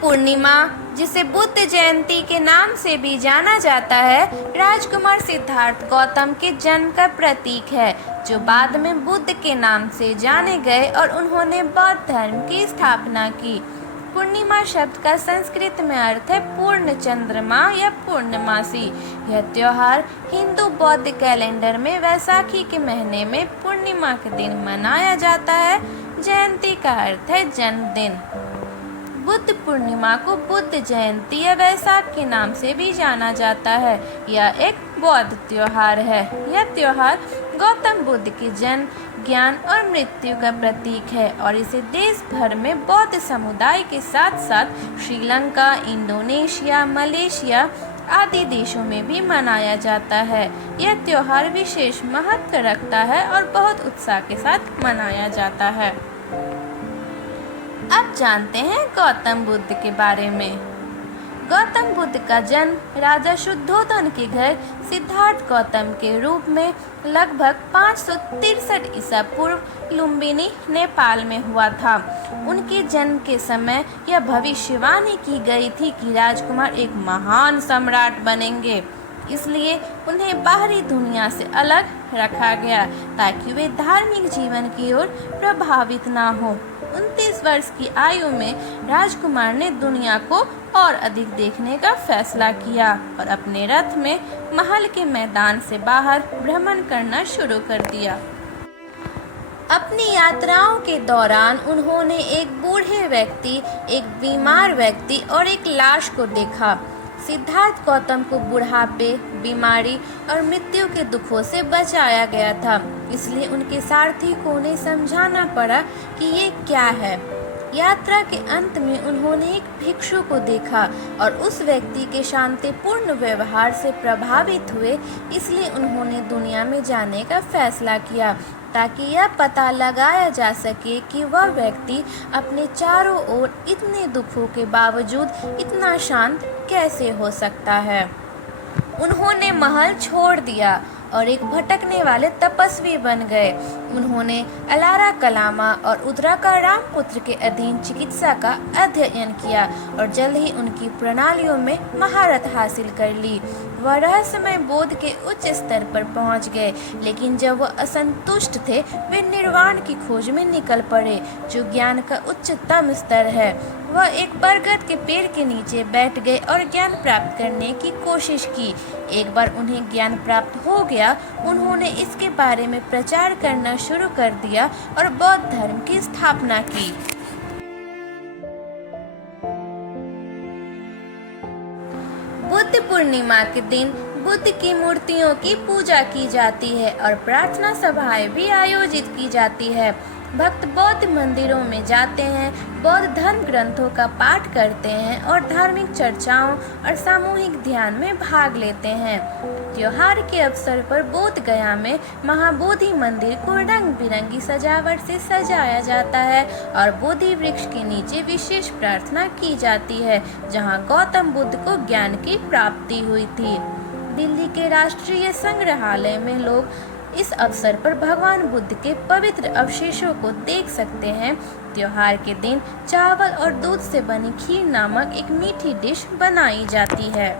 पूर्णिमा, जिसे बुद्ध जयंती के नाम से भी जाना जाता है, राजकुमार सिद्धार्थ गौतम के जन्म का प्रतीक है, जो बाद में बुद्ध के नाम से जाने गए और उन्होंने बौद्ध धर्म की स्थापना की। पूर्णिमा शब्द का संस्कृत में अर्थ है पूर्ण चंद्रमा या पूर्णमासी। यह त्योहार हिंदू बौद्ध कैलेंडर में वैसाखी के महीने में पूर्णिमा के दिन मनाया जाता है। जयंती का अर्थ है जन्मदिन। बुद्ध पूर्णिमा को बुद्ध जयंती या वैसाख के नाम से भी जाना जाता है। यह एक बौद्ध त्योहार है। यह त्योहार गौतम बुद्ध के जन्म, ज्ञान और मृत्यु का प्रतीक है और इसे देश भर में बौद्ध समुदाय के साथ साथ श्रीलंका, इंडोनेशिया, मलेशिया आदि देशों में भी मनाया जाता है। यह त्योहार विशेष महत्व रखता है और बहुत उत्साह के साथ मनाया जाता है। अब जानते हैं गौतम बुद्ध के बारे में। गौतम बुद्ध का जन्म राजा शुद्धोधन के घर सिद्धार्थ गौतम के रूप में लगभग 563 ईसा पूर्व लुम्बिनी, नेपाल में हुआ था। उनके जन्म के समय यह भविष्यवाणी की गई थी कि राजकुमार एक महान सम्राट बनेंगे, इसलिए उन्हें बाहरी दुनिया से अलग रखा गया ताकि वे धार्मिक जीवन की ओर प्रभावित ना हो। 29 वर्ष की आयु में राजकुमार ने दुनिया को और अधिक देखने का फैसला किया और अपने रथ में महल के मैदान से बाहर भ्रमण करना शुरू कर दिया। अपनी यात्राओं के दौरान उन्होंने एक बूढ़े व्यक्ति, एक बीमार व्यक्ति और एक लाश को देखा। सिद्धार्थ गौतम को बुढ़ापे, बीमारी और मृत्यु के दुखों से बचाया गया था, इसलिए उनके सारथी को उन्हें समझाना पड़ा कि ये क्या है। यात्रा के अंत में उन्होंने एक भिक्षु को देखा और उस व्यक्ति के शांतिपूर्ण व्यवहार से प्रभावित हुए, इसलिए उन्होंने दुनिया में जाने का फैसला किया ताकि यह पता लगाया जा सके कि वह व्यक्ति अपने चारों ओर इतने दुखों के बावजूद इतना शांत कैसे हो सकता है। उन्होंने महल छोड़ दिया और एक भटकने वाले तपस्वी बन गए। उन्होंने अलारा कलामा और उदराका रामपुत्र के अधीन चिकित्सा का अध्ययन किया और जल्द ही उनकी प्रणालियों में महारत हासिल कर ली। वह रहस्यमय बोध के उच्च स्तर पर पहुंच गए, लेकिन जब वह असंतुष्ट थे, वे निर्वाण की खोज में निकल पड़े, जो ज्ञान का उच्चतम स्तर है। वह एक बरगद के पेड़ के नीचे बैठ गए और ज्ञान प्राप्त करने की कोशिश की। एक बार उन्हें ज्ञान प्राप्त हो गया, उन्होंने इसके बारे में प्रचार करना शुरू कर दिया और बौद्ध धर्म की स्थापना की। बुद्ध पूर्णिमा के दिन बुद्ध की मूर्तियों की पूजा की जाती है और प्रार्थना सभाएं भी आयोजित की जाती है। भक्त बौद्ध मंदिरों में जाते हैं, बौद्ध धर्म ग्रंथों का पाठ करते हैं और धार्मिक चर्चाओं और सामूहिक ध्यान में भाग लेते हैं। त्योहार के अवसर पर बोध गया में महाबोधि मंदिर को रंग बिरंगी सजावट से सजाया जाता है और बोधि वृक्ष के नीचे विशेष प्रार्थना की जाती है, जहां गौतम बुद्ध को ज्ञान की प्राप्ति हुई थी। दिल्ली के राष्ट्रीय संग्रहालय में लोग इस अवसर पर भगवान बुद्ध के पवित्र अवशेषों को देख सकते हैं। त्योहार के दिन चावल और दूध से बनी खीर नामक एक मीठी डिश बनाई जाती है।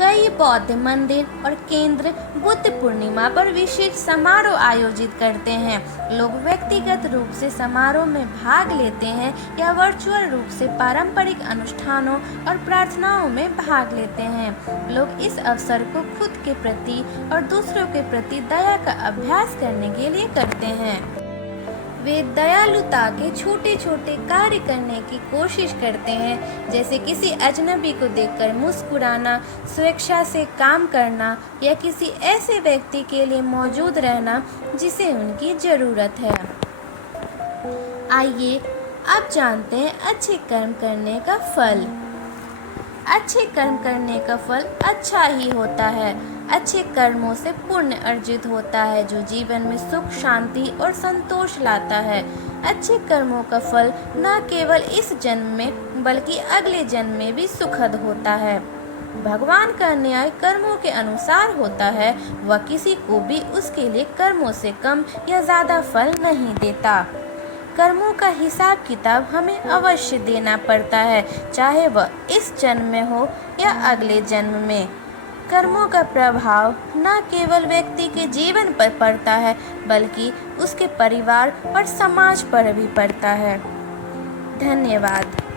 कई बौद्ध मंदिर और केंद्र बुद्ध पूर्णिमा पर विशेष समारोह आयोजित करते हैं। लोग व्यक्तिगत रूप से समारोह में भाग लेते हैं या वर्चुअल रूप से पारंपरिक अनुष्ठानों और प्रार्थनाओं में भाग लेते हैं। लोग इस अवसर को खुद के प्रति और दूसरों के प्रति दया का अभ्यास करने के लिए करते हैं। वे दयालुता के छोटे छोटे कार्य करने की कोशिश करते हैं, जैसे किसी अजनबी को देखकर मुस्कुराना, स्वेच्छा से काम करना या किसी ऐसे व्यक्ति के लिए मौजूद रहना जिसे उनकी ज़रूरत है। आइए अब जानते हैं अच्छे कर्म करने का फल। अच्छे कर्म करने का फल अच्छा ही होता है। अच्छे कर्मों से पुण्य अर्जित होता है, जो जीवन में सुख, शांति और संतोष लाता है। अच्छे कर्मों का फल न केवल इस जन्म में बल्कि अगले जन्म में भी सुखद होता है। भगवान का न्याय कर्मों के अनुसार होता है। वह किसी को भी उसके लिए कर्मों से कम या ज़्यादा फल नहीं देता। कर्मों का हिसाब किताब हमें अवश्य देना पड़ता है, चाहे वह इस जन्म में हो या अगले जन्म में। कर्मों का प्रभाव न केवल व्यक्ति के जीवन पर पड़ता है, बल्कि उसके परिवार और समाज पर भी पड़ता है। धन्यवाद।